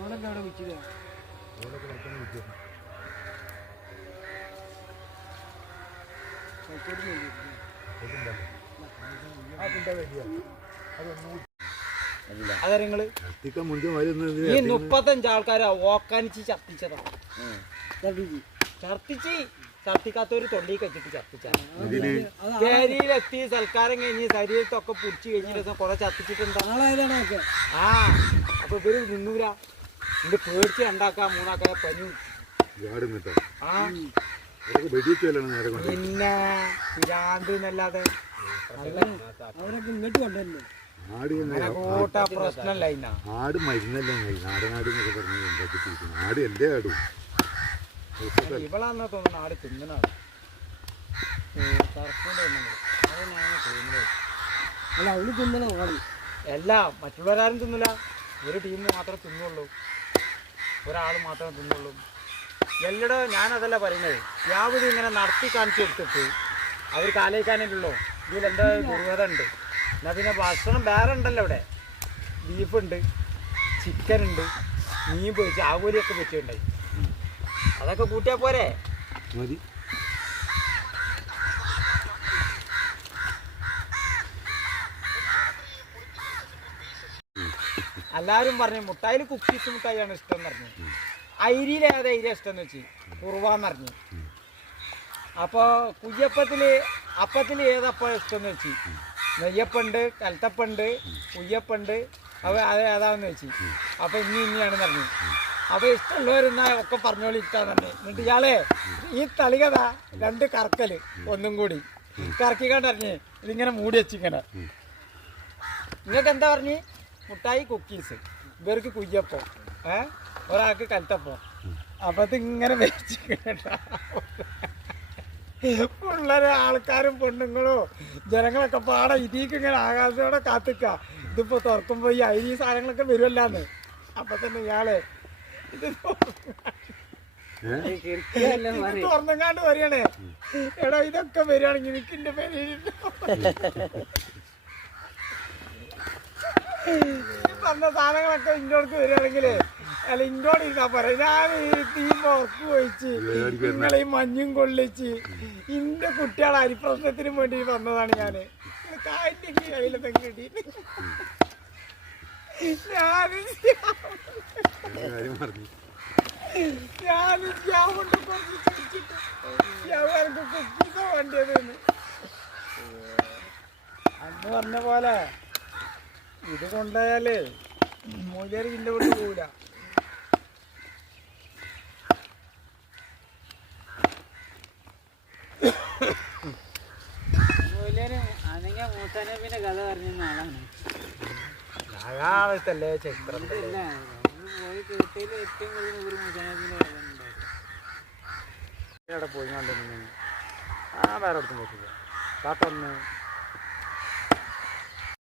ഓണൊക്കെ അവിടെ വിളിച്ചില്ല. അതങ്ങള് ഈ 35 ആൾക്കാരാ ഓക്കാനിച്ച് ചർത്തിച്ചതാ. ചർത്തിക്കാത്തൊരു തൊണ്ടി കച്ചിട്ട് ചർത്തിച്ചാണ്. കേരിയിലെത്തി സൽക്കാരം കഴിഞ്ഞ് ശരീരത്തൊക്കെ പിടിച്ച് കഴിഞ്ഞ കുറെ ചർത്തിച്ചിട്ടുണ്ടാ. ആ അപ്പൊ ഇവര് നിന്നൂല. ഇത് പേടിച്ച് ഉണ്ടാക്കാം മൂന്നാക്കാൻ പനി. ആ പിന്നെ പിരാന്ത് എന്നല്ലാതെ ഇങ്ങോട്ട് കൊണ്ടുവരുന്നു. പ്രശ്നമല്ല. ആട് മരുന്നല്ലേ നാടനാട് എന്നൊക്കെ പറഞ്ഞു. ആട് എന്റെ ആടും ഇവളാന്നാ തോന്നുന്നു ആട് തിന്നനാണ്. അല്ല അവള് തിന്നണ ആള് എല്ലാ മറ്റുള്ളവരാരും തിന്നില്ല. ഒരു ടീം മാത്രമേ തിന്നുള്ളൂ. ഒരാൾ മാത്രമേ തിന്നുള്ളൂ. എല്ലടോ ഞാനതല്ല പറയുന്നത്. യാവത് ഇങ്ങനെ നടത്തി കാണിച്ചു കൊടുത്തിട്ട് അവർ കാലയിക്കാനല്ലോ. ഇതിലെന്താ ദുർഗത ഉണ്ട്. എന്നാൽ പിന്നെ ഭക്ഷണം വേറെ ഉണ്ടല്ലോ. ഇവിടെ ബീഫുണ്ട്, ചിക്കനുണ്ട്, മീൻ പൊരിച്ച് ആവോലിയൊക്കെ വെച്ചിട്ടുണ്ടായി. അതൊക്കെ കൂട്ടിയാൽ പോരെ. എല്ലാവരും പറഞ്ഞു മുട്ടായിൽ കുക്കീസ് മുട്ടായിയാണ് ഇഷ്ടം എന്ന് പറഞ്ഞു. അരിയിൽ ഏതാ അരിയ ഇഷ്ടം എന്ന് വെച്ച് കുറുവാന്ന് പറഞ്ഞു. അപ്പോൾ അപ്പത്തിൽ ഏതപ്പം ഇഷ്ടം എന്ന് വെച്ച് നെയ്യപ്പുണ്ട്, കലത്തപ്പുണ്ട്, കുയ്യപ്പുണ്ട്. അപ്പോൾ അത് ഏതാണെന്ന് വെച്ച്. അപ്പോൾ ഇനിയാണെന്ന് പറഞ്ഞു. അപ്പോൾ ഇഷ്ടമുള്ളവരെന്നാ ഒക്കെ പറഞ്ഞോളി ഇഷ്ടമെന്ന് പറഞ്ഞു. എന്നിട്ട് ഇയാളെ ഈ തളികത 2 കറക്കൽ ഒന്നും കൂടി കറക്കിക്കാണ്ടറിഞ്ഞ് ഇതിങ്ങനെ മൂടി വെച്ചിങ്ങനെ. നിങ്ങൾക്ക് എന്താ പറഞ്ഞ് മുട്ടായി കുക്കീസ്, ഇവർക്ക് കുയ്യപ്പം, ഒരാൾക്ക് കലത്തപ്പം. അപ്പം ഇതിങ്ങനെ വെച്ചിക്കണ്ട. പിള്ളേരെ ആൾക്കാരും പെണ്ണുങ്ങളോ ജനങ്ങളൊക്കെ പാടെ ഇതിക്ക് ഇങ്ങനെ ആകാശത്തോടെ കാത്തിക്ക. ഇതിപ്പോൾ തുറക്കുമ്പോൾ ഈ അരി സാധനങ്ങളൊക്കെ വരുമല്ലാന്ന്. അപ്പം തന്നെ ഇയാളെ ഇത് തുറന്നങ്ങാണ്ട് വരികയാണേ. എടാ ഇതൊക്കെ വരികയാണെങ്കിൽ എനിക്ക് എൻ്റെ പേര് പറഞ്ഞ സാധനങ്ങളൊക്കെ ഇങ്ങോട്ട് വരികയാണെങ്കിൽ അല്ല ഇങ്ങോട്ട് ഇരുന്നാ പോരാ. ഞാൻ ഈ പുറത്ത് പോയിച്ച് നിങ്ങളെ ഈ മഞ്ഞും കൊള്ളിച്ച് ഇന്റെ കുട്ടികളെ അരിപ്രശ്നത്തിനും വേണ്ടി വന്നതാണ്. ഞാൻ കാറ്റിക്ക് കയ്യിലൊക്കെ കിട്ടിയിട്ട് വണ്ടിയതെന്ന് അന്ന് പറഞ്ഞ പോലെ ഇത് കൊണ്ടുപോയാലേ മൂല്യർ ഇതിൻ്റെ കൊണ്ട് പോവില്ല. മൂസാനബിന്റെ കഥ പറഞ്ഞ ആളാണ്. അയാളത്തല്ലേ ചരിത്രം പോയി കേട്ടതിൽ ഏറ്റവും കൂടുതൽ മൂസാനബിന്റെ കഥ ഉണ്ടായിരുന്നു. പോയി കണ്ടിരുന്നു. ആ വേറെ അടുത്തും പറ്റില്ല. കാട്ടൊന്ന്